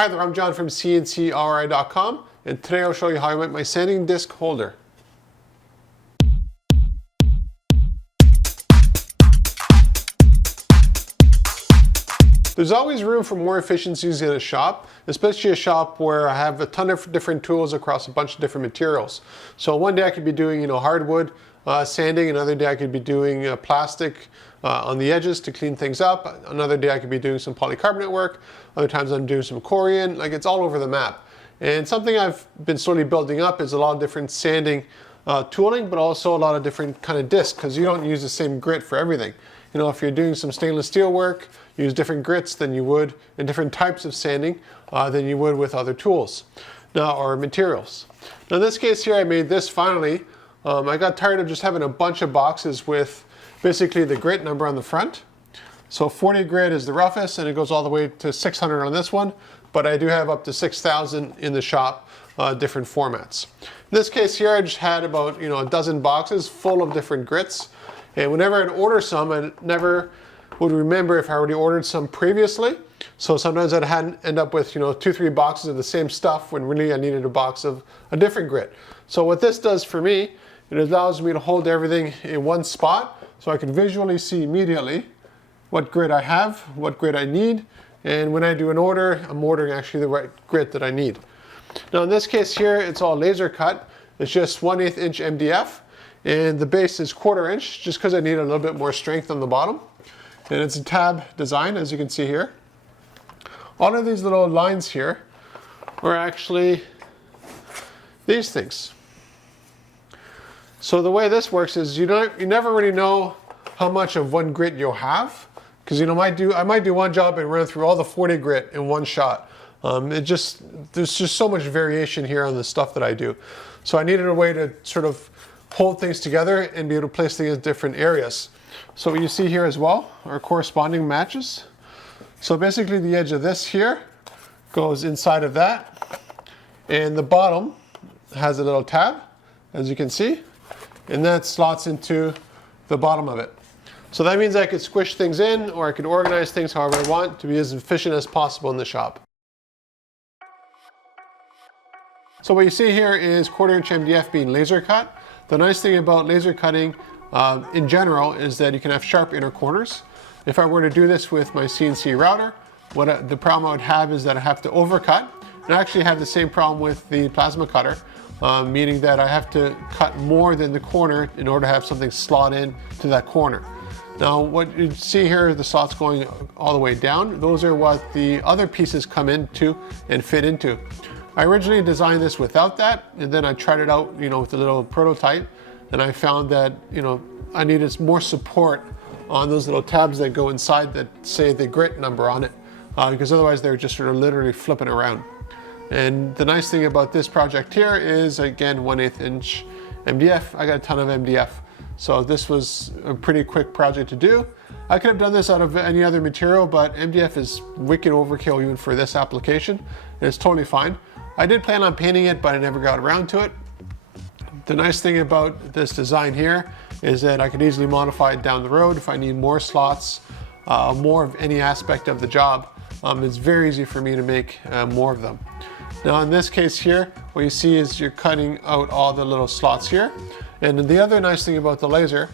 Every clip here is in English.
Hi there, I'm John from CNCKing.com, and today I'll show you how I make my sanding disc holder. There's always room for more efficiencies in a shop, especially a shop where I have a ton of different tools across a bunch of different materials. So one day I could be doing, hardwood sanding, another day I could be doing plastic on the edges to clean things up. Another day I could be doing some polycarbonate work. Other times I'm doing some Corian. Like, it's all over the map. And something I've been slowly building up is a lot of different sanding tooling, but also a lot of different kind of discs, because you don't use the same grit for everything. If you're doing some stainless steel work, you use different grits than you would, and different types of sanding than you would with other tools or materials. Now in this case here, I made this finally. I got tired of just having a bunch of boxes with basically the grit number on the front. So 40 grit is the roughest, and it goes all the way to 600 on this one, but I do have up to 6,000 in the shop, different formats. In this case here, I just had about a dozen boxes full of different grits, and whenever I'd order some, I never would remember if I already ordered some previously. So sometimes I'd end up with 2-3 boxes of the same stuff when really I needed a box of a different grit. So what this does for me, it allows me to hold everything in one spot, so I can visually see immediately what grit I have, what grit I need, and when I do an order, I'm ordering actually the right grit that I need. Now in this case here, it's all laser cut. It's just 1/8 inch MDF, and the base is 1/4 inch, just because I need a little bit more strength on the bottom. And it's a tab design, as you can see here. All of these little lines here are actually these things. So the way this works is you never really know how much of one grit you'll have, because I might do one job and run through all the 40 grit in one shot. There's just so much variation here on the stuff that I do. So I needed a way to sort of hold things together and be able to place things in different areas. So what you see here as well are corresponding matches. So basically the edge of this here goes inside of that, and the bottom has a little tab, as you can see, and that slots into the bottom of it. So that means I could squish things in, or I could organize things however I want to be as efficient as possible in the shop. So what you see here is 1/4 inch MDF being laser cut. The nice thing about laser cutting in general is that you can have sharp inner corners. If I were to do this with my CNC router, the problem I would have is that I have to overcut. And I actually have the same problem with the plasma cutter, meaning that I have to cut more than the corner in order to have something slot in to that corner. Now what you see here, the slots going all the way down, those are what the other pieces come into and fit into. I originally designed this without that, and then I tried it out with a little prototype, and I found that I needed more support on those little tabs that go inside that say the grit number on it, because otherwise they're just sort of literally flipping around. And the nice thing about this project here is, again, 1/8 inch MDF. I got a ton of MDF, so this was a pretty quick project to do. I could have done this out of any other material, but MDF is wicked overkill even for this application, and it's totally fine. I did plan on painting it, but I never got around to it. The nice thing about this design here is that I could easily modify it down the road if I need more slots, more of any aspect of the job. It's very easy for me to make more of them. Now in this case here, what you see is you're cutting out all the little slots here. And the other nice thing about the laser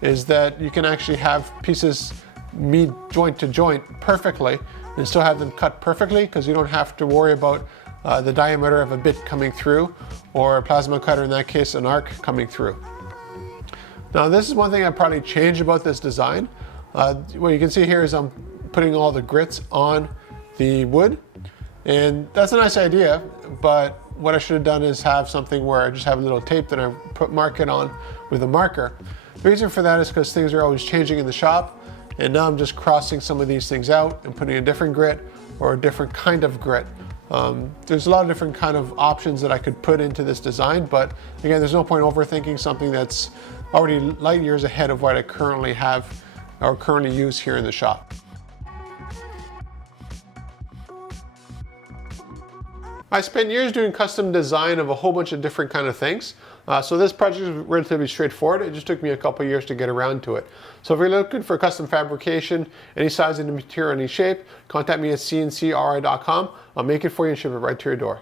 is that you can actually have pieces meet joint to joint perfectly and still have them cut perfectly, because you don't have to worry about the diameter of a bit coming through, or a plasma cutter, in that case an arc, coming through. Now this is one thing I probably changed about this design. What you can see here is I'm putting all the grits on the wood, and that's a nice idea, but what I should have done is have something where I just have a little tape that I mark it on with a marker. The reason for that is because things are always changing in the shop, and now I'm just crossing some of these things out and putting a different grit or a different kind of grit. There's a lot of different kind of options that I could put into this design, but again, there's no point overthinking something that's already light years ahead of what I currently have or currently use here in the shop. I spent years doing custom design of a whole bunch of different kind of things. So this project is relatively straightforward. It just took me a couple years to get around to it. So if you're looking for custom fabrication, any size, any material, any shape, contact me at CNCRI.com. I'll make it for you and ship it right to your door.